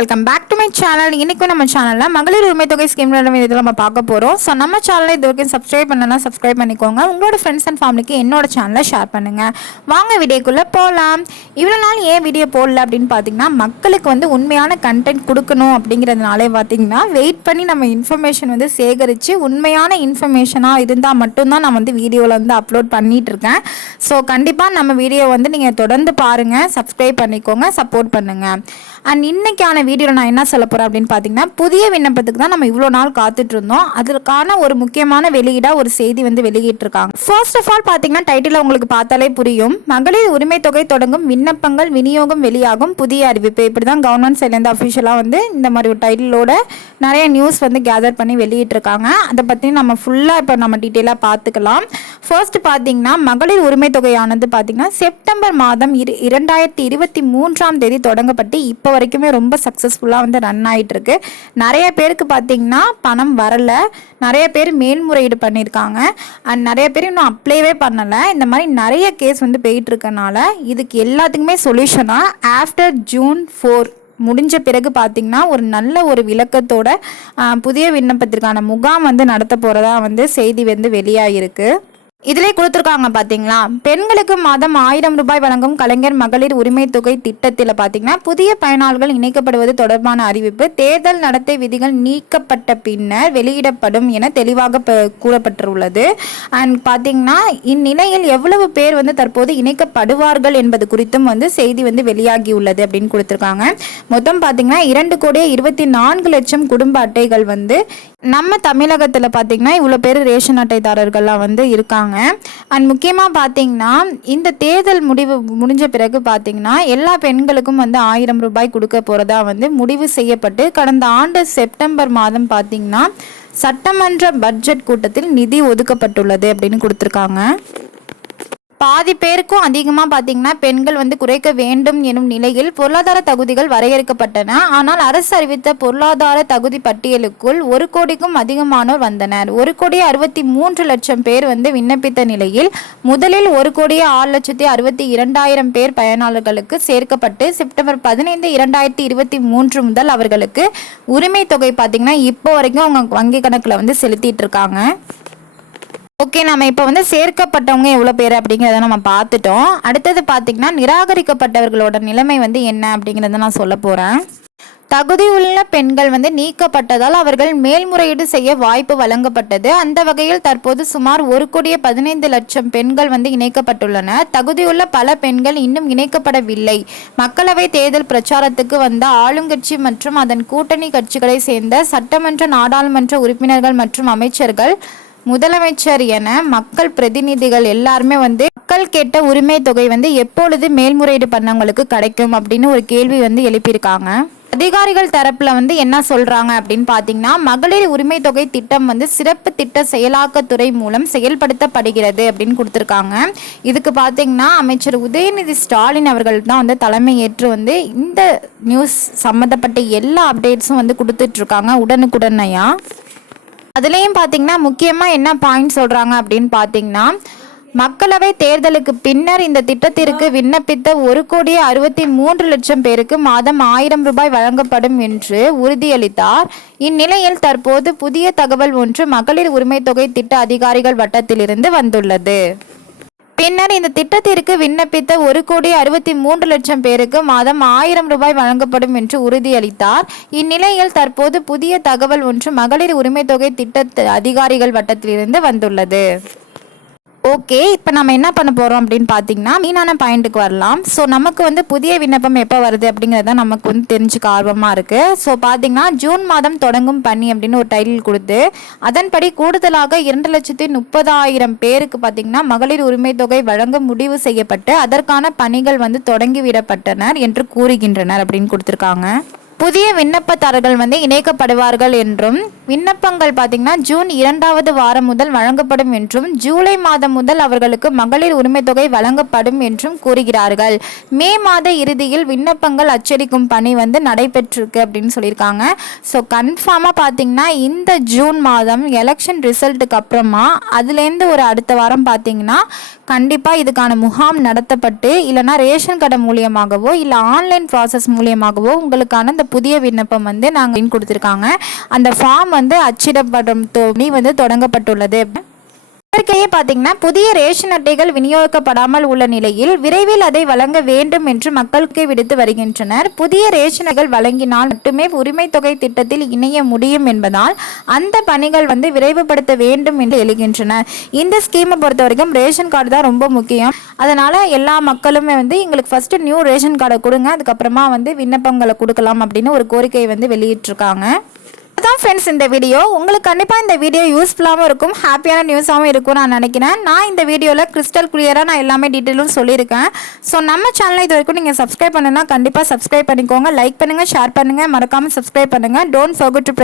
Welcome back to my channel இன்னைக்கு நம்ம சேனலில் மகளிர் உரிமை தொகை ஸ்கீம் இதில் நம்ம பார்க்க போகிறோம் ஸோ நம்ம சேனலை இது வரைக்கும் சப்ஸ்கிரைப் பண்ணனா சப்ஸ்கிரைப் பண்ணிக்கோங்க. உங்களோட ஃப்ரெண்ட்ஸ் அண்ட் ஃபேமிலிக்கு என்னோட சேனலை ஷேர் பண்ணுங்கள் வாங்க வீடியோக்குள்ளே போகலாம் இவ்வளோ நாள் ஏன் வீடியோ போடல அப்படின்னு பார்த்தீங்கன்னா மக்களுக்கு வந்து உண்மையான கண்டென்ட் கொடுக்கணும் அப்படிங்கிறதுனாலே பார்த்தீங்கன்னா வெயிட் பண்ணி நம்ம இன்ஃபர்மேஷன் வந்து சேகரித்து உண்மையான இன்ஃபர்மேஷனாக இருந்தால் மட்டும்தான் நான் வந்து வீடியோவில் வந்து அப்லோட் பண்ணிட்டு இருக்கேன். ஸோ கண்டிப்பாக நம்ம வீடியோ வந்து நீங்கள் தொடர்ந்து பாருங்கள் சப்ஸ்கிரைப் பண்ணிக்கோங்க சப்போர்ட் பண்ணுங்கள் அண்ட் இன்னைக்கான வீடியோவில் நான் என்ன சொல்ல போகிறேன் அப்படின்னு பார்த்தீங்கன்னா புதிய விண்ணப்பத்துக்கு தான் நம்ம இவ்வளோ நாள் காத்துட்டு இருந்தோம். அதற்கான ஒரு முக்கியமான வெளியீடாக ஒரு செய்தி வந்து வெளியிட்டிருக்காங்க. ஃபர்ஸ்ட் ஆஃப் ஆல் பார்த்தீங்கன்னா டைட்டில் உங்களுக்கு பார்த்தாலே புரியும். மகளிர் உரிமை தொகை தொடங்கும் விண்ணப்பங்கள் விநியோகம் வெளியாகும் புதிய அறிவிப்பு. இப்படி தான் கவர்மெண்ட் சைட்லேருந்து அஃபிஷியலாக வந்து இந்த மாதிரி ஒரு டைட்டிலோட நிறைய நியூஸ் வந்து கேதர் பண்ணி வெளியிட்டிருக்காங்க. அதை பற்றி நம்ம ஃபுல்லாக இப்போ நம்ம டீட்டெயிலாக பார்த்துக்கலாம் ஃபர்ஸ்ட் பார்த்தீங்கன்னா மகளிர் உரிமை தொகையானது பார்த்தீங்கன்னா செப்டம்பர் மாதம் இரு இரண்டாயிரத்தி இருபத்தி மூன்றாம் தேதி தொடங்கப்பட்டு இப்போ வரைக்குமே ரொம்ப சக்ஸஸ்ஃபுல்லாக வந்து ரன் ஆயிட்டு இருக்கு நிறைய பேருக்கு பார்த்தீங்கன்னா பணம் வரலை. நிறைய பேர் மேல்முறையீடு பண்ணியிருக்காங்க அண்ட் நிறைய பேர் இன்னும் அப்ளைவே பண்ணலை. இந்த மாதிரி நிறைய கேஸ் வந்து போயிட்டு இருக்கனால இதுக்கு எல்லாத்துக்குமே சொல்யூஷனாக ஆஃப்டர் ஜூன் ஃபோர் முடிஞ்ச பிறகு பார்த்திங்கன்னா ஒரு நல்ல ஒரு விளக்கத்தோட புதிய விண்ணப்பத்திற்கான முகாம் வந்து நடத்த போகிறதா வந்து செய்தி வந்து வெளியாகிருக்கு இதிலே கொடுத்துருக்காங்க பார்த்தீங்களா பெண்களுக்கு மாதம் ஆயிரம் ரூபாய் வழங்கும் கலைஞர் மகளிர் உரிமை தொகை திட்டத்தில் பார்த்தீங்கன்னா புதிய பயனாளர்கள் இணைக்கப்படுவது தொடர்பான அறிவிப்பு தேர்தல் நடத்தை விதிகள் நீக்கப்பட்ட பின்னர் வெளியிடப்படும் என தெளிவாக ப- கூறப்பட்டுள்ளது. அண்ட் பார்த்தீங்கன்னா இந்நிலையில் எவ்வளவு பேர் வந்து தற்போது இணைக்கப்படுவார்கள் என்பது குறித்தும் வந்து செய்தி வந்து வெளியாகியுள்ளது அப்படின்னு கொடுத்துருக்காங்க. மொத்தம் பார்த்தீங்கன்னா இரண்டு கோடியே இருபத்தி நான்கு லட்சம் குடும்ப அட்டைகள் வந்து நம்ம தமிழகத்தில் பார்த்தீங்கன்னா இவ்வளோ பேர் ரேஷன் அட்டைதாரர்கள்லாம் வந்து இருக்காங்க. அண்ட் முக்கியமாக பார்த்தீங்கன்னா இந்த தேர்தல் முடிவு முடிஞ்ச பிறகு பார்த்தீங்கன்னா எல்லா பெண்களுக்கும் வந்து ஆயிரம் ரூபாய் கொடுக்க போகிறதா வந்து முடிவு செய்யப்பட்டு கடந்த ஆண்டு செப்டம்பர் மாதம் பார்த்தீங்கன்னா சட்டமன்ற பட்ஜெட் கூட்டத்தில் நிதி ஒதுக்கப்பட்டுள்ளது அப்படின்னு கொடுத்துருக்காங்க. பாதி பேருக்கும் அதிகமாக பார்த்தீங்கன்னா பெண்கள் வந்து குறைக்க வேண்டும் எனும் நிலையில் பொருளாதார தகுதிகள் வரையறுக்கப்பட்டன. ஆனால் அரசு அறிவித்த பொருளாதார தகுதி பட்டியலுக்குள் ஒரு கோடிக்கும் அதிகமானோர் வந்தனர். ஒரு கோடி அறுபத்தி மூன்று லட்சம் பேர் வந்து விண்ணப்பித்த நிலையில் முதலில் ஒரு கோடியே ஆறு லட்சத்தி அறுபத்தி இரண்டாயிரம் பேர் பயனாளர்களுக்கு சேர்க்கப்பட்டு செப்டம்பர் பதினைந்து இரண்டாயிரத்தி இருபத்தி மூன்று முதல் அவர்களுக்கு உரிமை தொகை பார்த்தீங்கன்னா இப்போ வரைக்கும் அவங்க வங்கி கணக்கில் வந்து செலுத்திட்டு இருக்காங்க. ஓகே நம்ம இப்போ வந்து சேர்க்கப்பட்டவங்க எவ்வளோ பேர் அப்படிங்கிறத நம்ம பார்த்துட்டோம். அடுத்தது பார்த்தீங்கன்னா நிராகரிக்கப்பட்டவர்களோட நிலைமை வந்து என்ன அப்படிங்கிறத நான் சொல்ல போகிறேன் தகுதியுள்ள பெண்கள் வந்து நீக்கப்பட்டதால் அவர்கள் மேல்முறையீடு செய்ய வாய்ப்பு வழங்கப்பட்டது. அந்த வகையில் தற்போது சுமார் ஒரு கோடியே பதினைந்து லட்சம் பெண்கள் வந்து இணைக்கப்பட்டுள்ளனர். தகுதியுள்ள பல பெண்கள் இன்னும் இணைக்கப்படவில்லை. மக்களவை தேர்தல் பிரச்சாரத்துக்கு வந்த ஆளுங்கட்சி மற்றும் அதன் கூட்டணி கட்சிகளை சேர்ந்த சட்டமன்ற நாடாளுமன்ற உறுப்பினர்கள் மற்றும் அமைச்சர்கள் முதலமைச்சர் என மக்கள் பிரதிநிதிகள் எல்லாருமே வந்து மக்கள் கேட்ட உரிமை தொகை வந்து எப்பொழுது மேல்முறையீடு பண்ணவங்களுக்கு கிடைக்கும் அப்படின்னு ஒரு கேள்வி வந்து எழுப்பியிருக்காங்க. அதிகாரிகள் தரப்புல வந்து என்ன சொல்றாங்க அப்படின்னு பாத்தீங்கன்னா மகளிர் உரிமை தொகை திட்டம் வந்து சிறப்பு திட்ட செயலாக்கத்துறை மூலம் செயல்படுத்தப்படுகிறது அப்படின்னு கொடுத்துருக்காங்க. இதுக்கு பாத்தீங்கன்னா அமைச்சர் உதயநிதி ஸ்டாலின் அவர்கள் தான் வந்து தலைமை ஏற்று வந்து இந்த நியூஸ் சம்மந்தப்பட்ட எல்லா அப்டேட்ஸும் வந்து கொடுத்துட்டு இருக்காங்க. உடனுக்குடனையா. அதுலேயும் பார்த்தீங்கன்னா முக்கியமாக என்ன பாயிண்ட் சொல்கிறாங்க அப்படின்னு பார்த்தீங்கன்னா மக்களவை தேர்தலுக்கு பின்னர் இந்த திட்டத்திற்கு விண்ணப்பித்த ஒரு கோடியே அறுபத்தி மூன்று லட்சம் பேருக்கு மாதம் ஆயிரம் ரூபாய் வழங்கப்படும் என்று உறுதியளித்தார். இந்நிலையில் தற்போது புதிய தகவல் ஒன்று மகளிர் உரிமை தொகை திட்ட அதிகாரிகள் வட்டத்திலிருந்து வந்துள்ளது. பின்னர் இந்த திட்டத்திற்கு விண்ணப்பித்த ஒரு கோடி அறுபத்தி மூன்று லட்சம் பேருக்கு மாதம் ஆயிரம் ரூபாய் வழங்கப்படும் என்று உறுதியளித்தார். இந்நிலையில் தற்போது புதிய தகவல் ஒன்று மகளிர் உரிமை தொகை திட்ட அதிகாரிகள் வட்டத்திலிருந்து வந்துள்ளது. ஓகே இப்போ நம்ம என்ன பண்ண போகிறோம் அப்படின்னு பார்த்தீங்கன்னா மீனான பாயிண்ட்டுக்கு வரலாம். ஸோ நமக்கு வந்து புதிய விண்ணப்பம் எப்போ வருது அப்படிங்கிறத நமக்கு வந்து தெரிஞ்சுக்க ஆர்வமாக இருக்குது ஸோ பார்த்தீங்கன்னா ஜூன் மாதம் தொடங்கும் பணி அப்படின்னு ஒரு டைட்டில் கொடுத்து அதன்படி கூடுதலாக இரண்டு லட்சத்தி முப்பதாயிரம் பேருக்கு பார்த்தீங்கன்னா மகளிர் உரிமை தொகை வழங்க முடிவு செய்யப்பட்டு அதற்கான பணிகள் வந்து தொடங்கிவிடப்பட்டனர் என்று கூறுகின்றனர் அப்படின்னு கொடுத்துருக்காங்க. புதிய விண்ணப்பதாரர்கள் வந்து இணைக்கப்படுவார்கள் என்றும் விண்ணப்பங்கள் பார்த்தீங்கன்னா ஜூன் இரண்டாவது வாரம் முதல் வழங்கப்படும் என்றும் ஜூலை மாதம் முதல் அவர்களுக்கு மகளிர் உரிமை தொகை வழங்கப்படும் என்றும் கூறுகிறார்கள். மே மாத இறுதியில் விண்ணப்பங்கள் அச்சடிக்கும் பணி வந்து நடைபெற்றிருக்கு அப்படின்னு சொல்லியிருக்காங்க. ஸோ கன்ஃபார்மாக பார்த்தீங்கன்னா இந்த ஜூன் மாதம் எலெக்ஷன் ரிசல்ட்டுக்கு அப்புறமா அதுலேருந்து ஒரு அடுத்த வாரம் பார்த்தீங்கன்னா கண்டிப்பாக இதுக்கான முகாம் நடத்தப்பட்டு இல்லைன்னா ரேஷன் கடை மூலியமாகவோ இல்லை ஆன்லைன் ப்ராசஸ் மூலியமாகவோ உங்களுக்கான இந்த புதிய விண்ணப்பம் வந்து நாங்கள் கொடுத்துருக்காங்க. அந்த ஃபார்ம் வந்து அச்சிடப்படும் தோணி வந்து தொடங்கப்பட்டுள்ளது. இயற்கையே பார்த்தீங்கன்னா புதிய ரேஷன் அட்டைகள் விநியோகிக்கப்படாமல் உள்ள நிலையில் விரைவில் அதை வழங்க வேண்டும் என்று மக்களுக்கு விடுத்து வருகின்றனர். புதிய ரேஷன் அட்டைகள் வழங்கினால் மட்டுமே உரிமை தொகை திட்டத்தில் இணைய முடியும் என்பதால் அந்த பணிகள் வந்து விரைவுபடுத்த வேண்டும் என்று எழுகின்றனர் இந்த ஸ்கீமை பொறுத்த வரைக்கும் ரேஷன் கார்டு தான் ரொம்ப முக்கியம். அதனால எல்லா மக்களுமே வந்து எங்களுக்கு ஃபர்ஸ்ட் நியூ ரேஷன் கார்டை கொடுங்க. அதுக்கப்புறமா வந்து விண்ணப்பங்களை கொடுக்கலாம் அப்படின்னு ஒரு கோரிக்கையை வந்து வெளியிட்டிருக்காங்க. அதான் ஃப்ரெண்ட்ஸ் இந்த வீடியோ உங்களுக்கு கண்டிப்பாக இந்த வீடியோ யூஸ்ஃபுல்லாகவும் இருக்கும் ஹாப்பியான நியூஸாகவும் இருக்கும் நான் நினைக்கிறேன். நான் இந்த வீடியோவில் கிறிஸ்டல் கிளியராக நான் எல்லாமே டீட்டெயிலும் சொல்லியிருக்கேன். ஸோ நம்ம சேனலை இது வரைக்கும் நீங்கள் சப்ஸ்கிரைப் பண்ணுன்னா கண்டிப்பாக சப்ஸ்கிரைப் பண்ணிக்கோங்க லைக் பண்ணுங்கள் ஷேர் பண்ணுங்கள் மறக்காமல் சப்ஸ்கிரைப் பண்ணுங்கள் டோன்ட் ஃபர்கட் டு